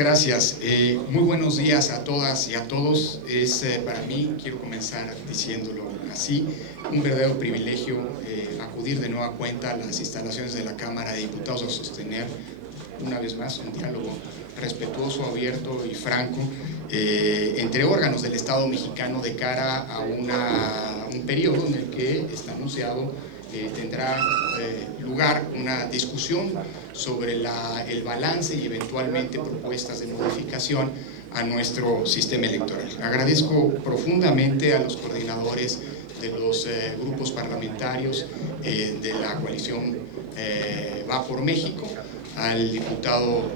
gracias. Muy buenos días a todas y a todos. Para mí, quiero comenzar diciéndolo así, un verdadero privilegio acudir de nueva cuenta a las instalaciones de la Cámara de Diputados a sostener una vez más un diálogo respetuoso, abierto y franco entre órganos del Estado mexicano de cara a un periodo en el que está anunciado tendrá lugar una discusión sobre el balance y eventualmente propuestas de modificación a nuestro sistema electoral. Agradezco profundamente a los coordinadores de los grupos parlamentarios de la coalición Va por México, al diputado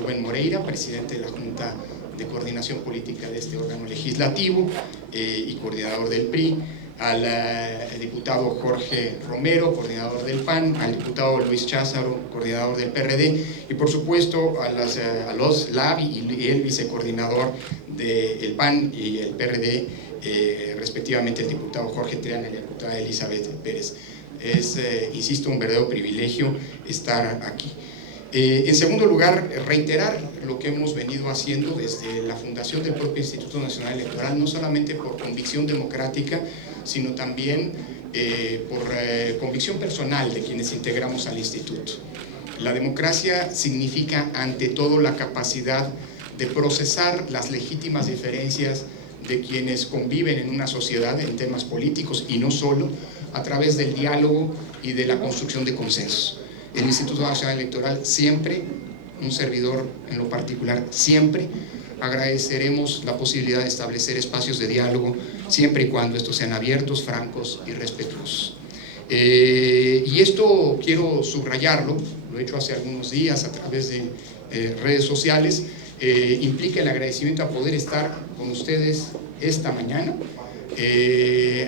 Rubén Moreira, presidente de la Junta de Coordinación Política de este órgano legislativo y coordinador del PRI, al diputado Jorge Romero, coordinador del PAN, al diputado Luis Cházaro, coordinador del PRD, y por supuesto a los Lavi y el vicecoordinador del PAN y el PRD, respectivamente el diputado Jorge Triana y la diputada Elizabeth Pérez. Es, insisto, un verdadero privilegio estar aquí. En segundo lugar, reiterar lo que hemos venido haciendo desde la fundación del propio Instituto Nacional Electoral, no solamente por convicción democrática, sino también por convicción personal de quienes integramos al instituto. La democracia significa ante todo la capacidad de procesar las legítimas diferencias de quienes conviven en una sociedad en temas políticos y no solo, a través del diálogo y de la construcción de consensos. El Instituto Nacional Electoral siempre, un servidor en lo particular, siempre agradeceremos la posibilidad de establecer espacios de diálogo, siempre y cuando estos sean abiertos, francos y respetuosos. Y esto quiero subrayarlo, lo he hecho hace algunos días a través de redes sociales, implica el agradecimiento a poder estar con ustedes esta mañana,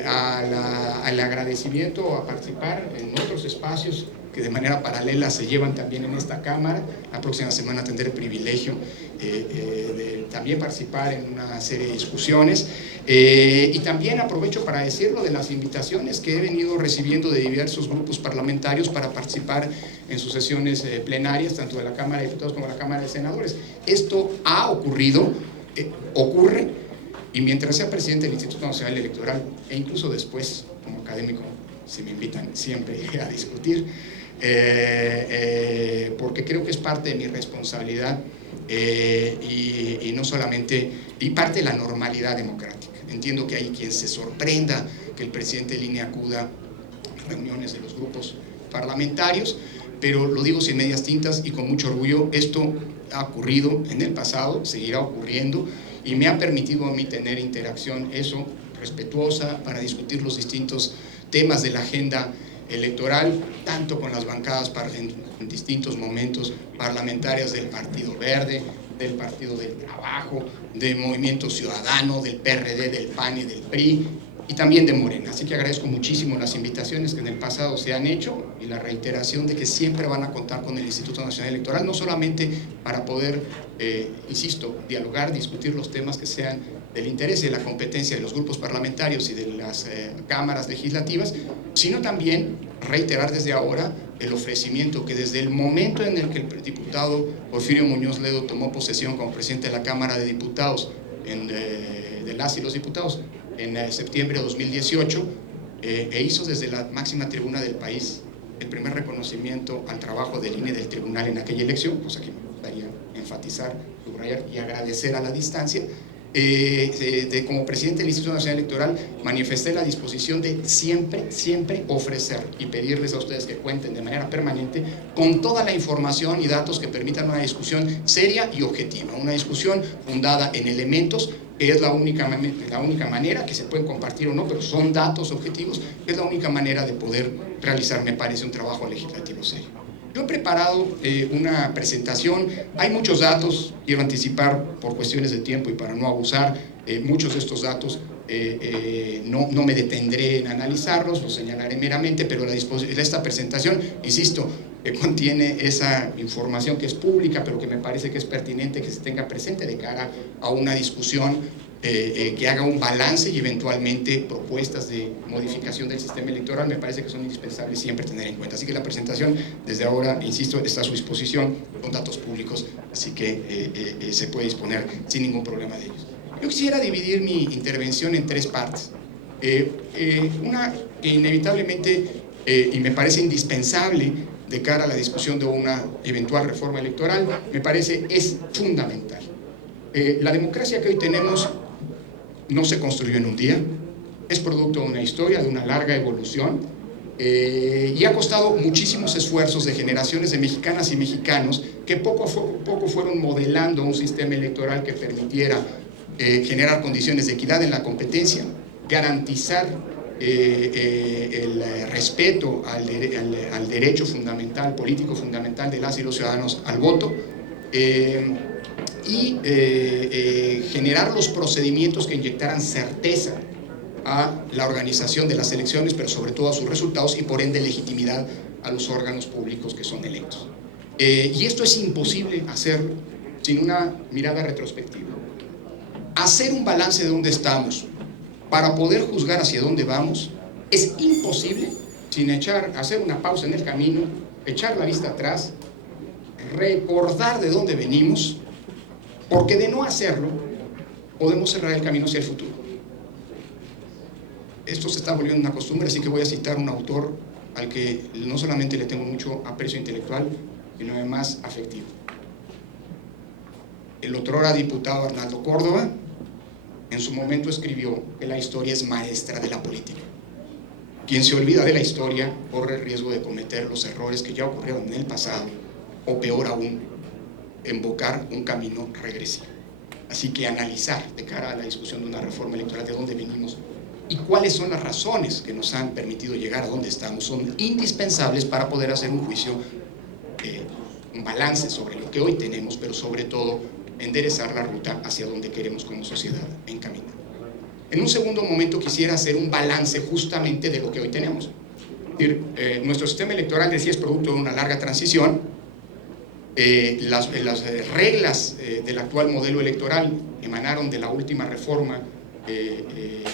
al agradecimiento a participar en otros espacios que de manera paralela se llevan también en esta Cámara. La próxima semana tendré el privilegio de también participar en una serie de discusiones, y también aprovecho para decirlo de las invitaciones que he venido recibiendo de diversos grupos parlamentarios para participar en sus sesiones plenarias, tanto de la Cámara de Diputados como de la Cámara de Senadores. Esto ha ocurrido, ocurre, y mientras sea presidente del Instituto Nacional Electoral, e incluso después, como académico, si me invitan siempre a discutir, porque creo que es parte de mi responsabilidad y no solamente, y parte de la normalidad democrática. Entiendo que hay quien se sorprenda que el presidente en línea acuda a reuniones de los grupos parlamentarios, pero lo digo sin medias tintas y con mucho orgullo. Esto ha ocurrido en el pasado, seguirá ocurriendo, y me ha permitido a mí tener interacción, eso, respetuosa, para discutir los distintos temas de la agenda electoral, tanto con las bancadas en distintos momentos parlamentarias del Partido Verde, del Partido del Trabajo, del Movimiento Ciudadano, del PRD, del PAN y del PRI, y también de Morena. Así que agradezco muchísimo las invitaciones que en el pasado se han hecho y la reiteración de que siempre van a contar con el Instituto Nacional Electoral, no solamente para poder, insisto, dialogar, discutir los temas que sean del interés y de la competencia de los grupos parlamentarios y de las cámaras legislativas, sino también reiterar desde ahora el ofrecimiento que desde el momento en el que el diputado Porfirio Muñoz Ledo tomó posesión como presidente de la Cámara de Diputados, de las y los diputados, en septiembre de 2018, hizo desde la máxima tribuna del país el primer reconocimiento al trabajo del INE del tribunal en aquella elección, cosa que me gustaría enfatizar, subrayar y agradecer a la distancia. Como presidente del Instituto Nacional Electoral manifesté la disposición de siempre ofrecer y pedirles a ustedes que cuenten de manera permanente con toda la información y datos que permitan una discusión seria y objetiva, una discusión fundada en elementos, que es la única manera, que se pueden compartir o no, pero son datos objetivos, que es la única manera de poder realizar, me parece, un trabajo legislativo serio. Yo he preparado una presentación, hay muchos datos, quiero anticipar por cuestiones de tiempo y para no abusar, muchos de estos datos no me detendré en analizarlos, los señalaré meramente, pero esta presentación, insisto, contiene esa información que es pública, pero que me parece que es pertinente que se tenga presente de cara a una discusión que haga un balance y eventualmente propuestas de modificación del sistema electoral, me parece que son indispensables siempre tener en cuenta. Así que la presentación, desde ahora, insisto, está a su disposición con datos públicos, así que se puede disponer sin ningún problema de ellos. Yo quisiera dividir mi intervención en tres partes. Una que inevitablemente, y me parece indispensable de cara a la discusión de una eventual reforma electoral, me parece es fundamental. La democracia que hoy tenemos no se construyó en un día, es producto de una historia, de una larga evolución, y ha costado muchísimos esfuerzos de generaciones de mexicanas y mexicanos que poco a poco fueron modelando un sistema electoral que permitiera generar condiciones de equidad en la competencia, garantizar el respeto al derecho fundamental, político fundamental de las y los ciudadanos al voto, y generar los procedimientos que inyectaran certeza a la organización de las elecciones, pero sobre todo a sus resultados y por ende legitimidad a los órganos públicos que son electos. Y esto es imposible hacer sin una mirada retrospectiva. Hacer un balance de dónde estamos para poder juzgar hacia dónde vamos es imposible sin hacer una pausa en el camino, echar la vista atrás, recordar de dónde venimos, porque de no hacerlo podemos cerrar el camino hacia el futuro. Esto se está volviendo una costumbre, así que voy a citar un autor al que no solamente le tengo mucho aprecio intelectual, sino además afectivo. El otrora diputado Arnaldo Córdoba en su momento escribió que la historia es maestra de la política. Quien se olvida de la historia corre el riesgo de cometer los errores que ya ocurrieron en el pasado, o peor aún, invocar un camino regresivo. Así que analizar de cara a la discusión de una reforma electoral de dónde venimos y cuáles son las razones que nos han permitido llegar a donde estamos son indispensables para poder hacer un juicio, un balance sobre lo que hoy tenemos, pero sobre todo enderezar la ruta hacia donde queremos como sociedad encaminar. En un segundo momento quisiera hacer un balance justamente de lo que hoy tenemos. Es decir, nuestro sistema electoral, decía, es producto de una larga transición. Las reglas del actual modelo electoral emanaron de la última reforma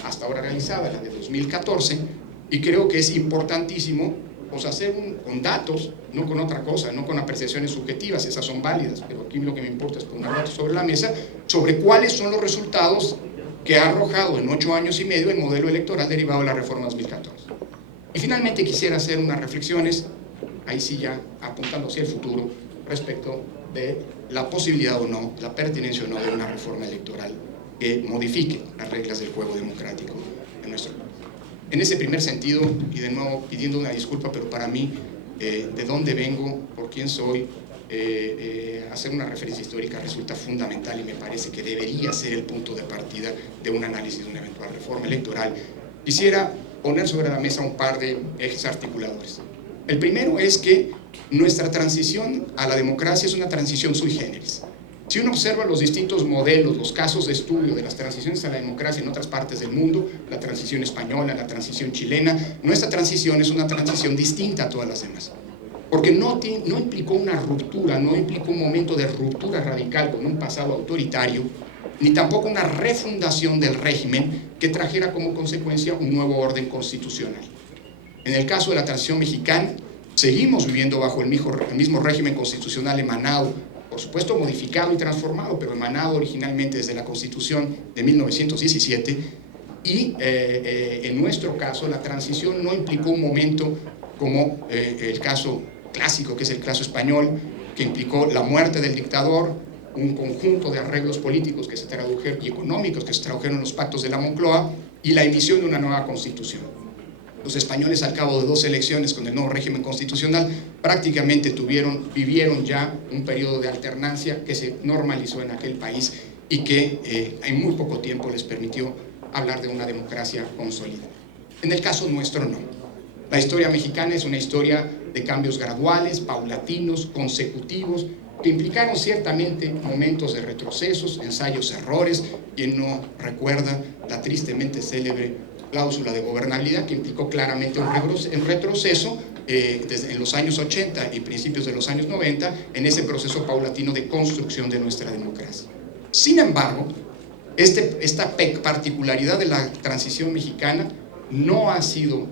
hasta ahora realizada, la de 2014, y creo que es importantísimo pues, hacer con datos, no con otra cosa, no con apreciaciones subjetivas, esas son válidas, pero aquí lo que me importa es poner datos sobre la mesa sobre cuáles son los resultados que ha arrojado en 8 años y medio el modelo electoral derivado de la reforma 2014. Y finalmente quisiera hacer unas reflexiones, ahí sí ya apuntando hacia el futuro, respecto de la posibilidad o no, la pertinencia o no de una reforma electoral que modifique las reglas del juego democrático en nuestro país. En ese primer sentido, y de nuevo pidiendo una disculpa, pero para mí, de dónde vengo, por quién soy, hacer una referencia histórica resulta fundamental y me parece que debería ser el punto de partida de un análisis de una eventual reforma electoral. Quisiera poner sobre la mesa un par de ejes articuladores. El primero es que nuestra transición a la democracia es una transición sui generis. Si uno observa los distintos modelos, los casos de estudio de las transiciones a la democracia en otras partes del mundo, la transición española, la transición chilena, nuestra transición es una transición distinta a todas las demás. Porque no implicó una ruptura, no implicó un momento de ruptura radical con un pasado autoritario, ni tampoco una refundación del régimen que trajera como consecuencia un nuevo orden constitucional. En el caso de la transición mexicana, seguimos viviendo bajo el mismo régimen constitucional emanado, por supuesto modificado y transformado, pero emanado originalmente desde la Constitución de 1917, y en nuestro caso la transición no implicó un momento como el caso clásico, que es el caso español, que implicó la muerte del dictador, un conjunto de arreglos políticos que se tradujeron, y económicos que se tradujeron en los pactos de la Moncloa, y la emisión de una nueva Constitución. Los españoles, al cabo de 2 elecciones con el nuevo régimen constitucional, prácticamente vivieron ya un periodo de alternancia que se normalizó en aquel país y que en muy poco tiempo les permitió hablar de una democracia consolidada. En el caso nuestro no. La historia mexicana es una historia de cambios graduales, paulatinos, consecutivos, que implicaron ciertamente momentos de retrocesos, ensayos, errores. Quien no recuerda la tristemente célebre cláusula de gobernabilidad, que implicó claramente un retroceso en los años 80 y principios de los años 90 en ese proceso paulatino de construcción de nuestra democracia. Sin embargo, Esta particularidad de la transición mexicana no ha sido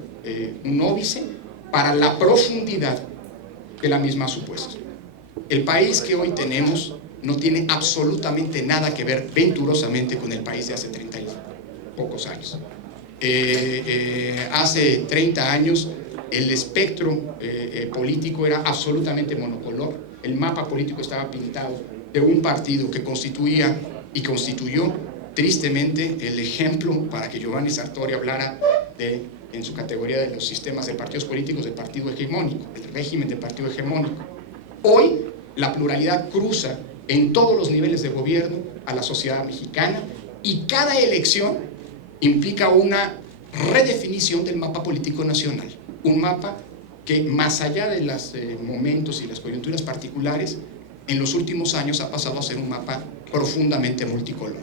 un óbice para la profundidad que la misma ha supuesto. El país que hoy tenemos no tiene absolutamente nada que ver venturosamente con el país de hace 30 y pocos años. Hace 30 años el espectro político era absolutamente monocolor. El mapa político estaba pintado de un partido que constituía y constituyó tristemente el ejemplo para que Giovanni Sartori hablara en su categoría de los sistemas de partidos políticos del partido hegemónico, el régimen del partido hegemónico. Hoy la pluralidad cruza en todos los niveles de gobierno a la sociedad mexicana y cada elección implica una redefinición del mapa político nacional, un mapa que más allá de los momentos y las coyunturas particulares, en los últimos años ha pasado a ser un mapa profundamente multicolor.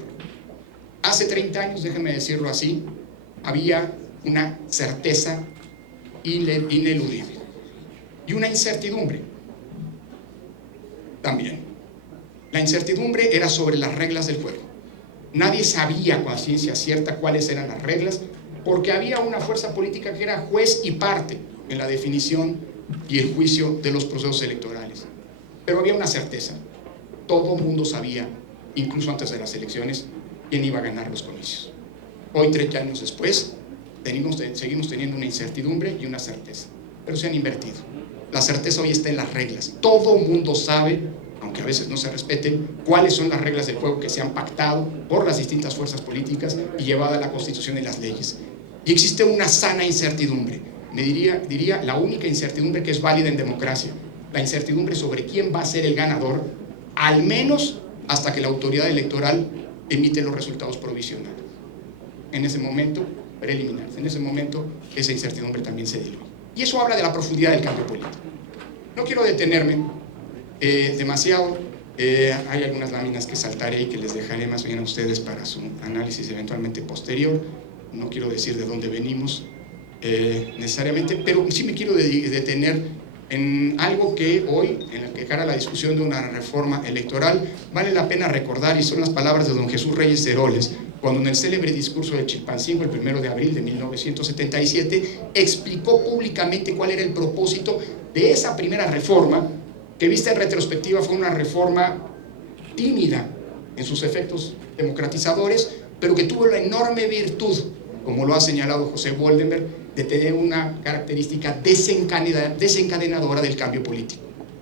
Hace 30 años, déjenme decirlo así, había una certeza ineludible y una incertidumbre también. La incertidumbre era sobre las reglas del juego. Nadie sabía con ciencia cierta cuáles eran las reglas, porque había una fuerza política que era juez y parte en la definición y el juicio de los procesos electorales. Pero había una certeza: todo el mundo sabía, incluso antes de las elecciones, quién iba a ganar los comicios. Hoy, 30 años después, seguimos teniendo una incertidumbre y una certeza, pero se han invertido. La certeza hoy está en las reglas. Todo el mundo sabe, aunque a veces no se respeten, cuáles son las reglas del juego que se han pactado por las distintas fuerzas políticas y llevada a la Constitución y las leyes. Y existe una sana incertidumbre, diría la única incertidumbre que es válida en democracia, la incertidumbre sobre quién va a ser el ganador, al menos hasta que la autoridad electoral emite los resultados provisionales. En ese momento, preliminares, en ese momento esa incertidumbre también se diluye. Y eso habla de la profundidad del cambio político. No quiero detenerme demasiado, hay algunas láminas que saltaré y que les dejaré más bien a ustedes para su análisis eventualmente posterior. No quiero decir de dónde venimos necesariamente, pero sí me quiero detener en algo que hoy, en el que cara a la discusión de una reforma electoral, vale la pena recordar, y son las palabras de don Jesús Reyes Heroles, cuando en el célebre discurso de Chilpancingo, el 1 de abril de 1977, explicó públicamente cuál era el propósito de esa primera reforma, que vista en retrospectiva fue una reforma tímida en sus efectos democratizadores, pero que tuvo la enorme virtud, como lo ha señalado José Goldenberg, de tener una característica desencadenadora del cambio político.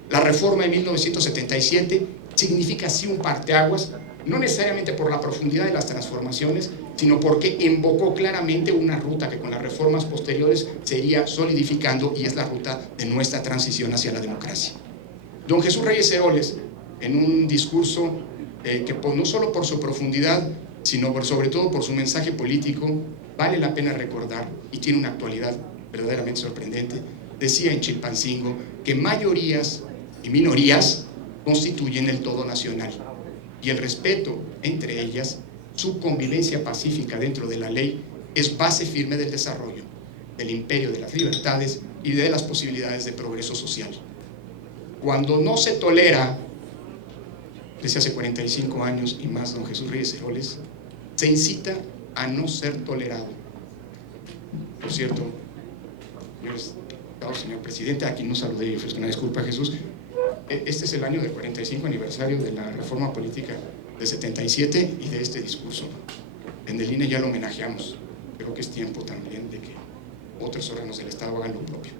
La reforma de 1977 significa así un parteaguas, no necesariamente por la profundidad de las transformaciones, sino porque invocó claramente una ruta que con las reformas posteriores se iría solidificando, y es la ruta de nuestra transición hacia la democracia. Don Jesús Reyes Heroles, en un discurso que no solo por su profundidad, sino sobre todo por su mensaje político, vale la pena recordar, y tiene una actualidad verdaderamente sorprendente, decía en Chilpancingo que mayorías y minorías constituyen el todo nacional, y el respeto entre ellas, su convivencia pacífica dentro de la ley, es base firme del desarrollo, del imperio de las libertades y de las posibilidades de progreso social. Cuando no se tolera, desde hace 45 años y más, don Jesús Reyes Heroles, se incita a no ser tolerado. Por cierto, señor presidente, aquí no saludé y ofrezco una disculpa a Jesús. Este es el año del 45 aniversario de la reforma política de 77 y de este discurso. En el INE ya lo homenajeamos. Creo que es tiempo también de que otros órganos del Estado hagan lo propio.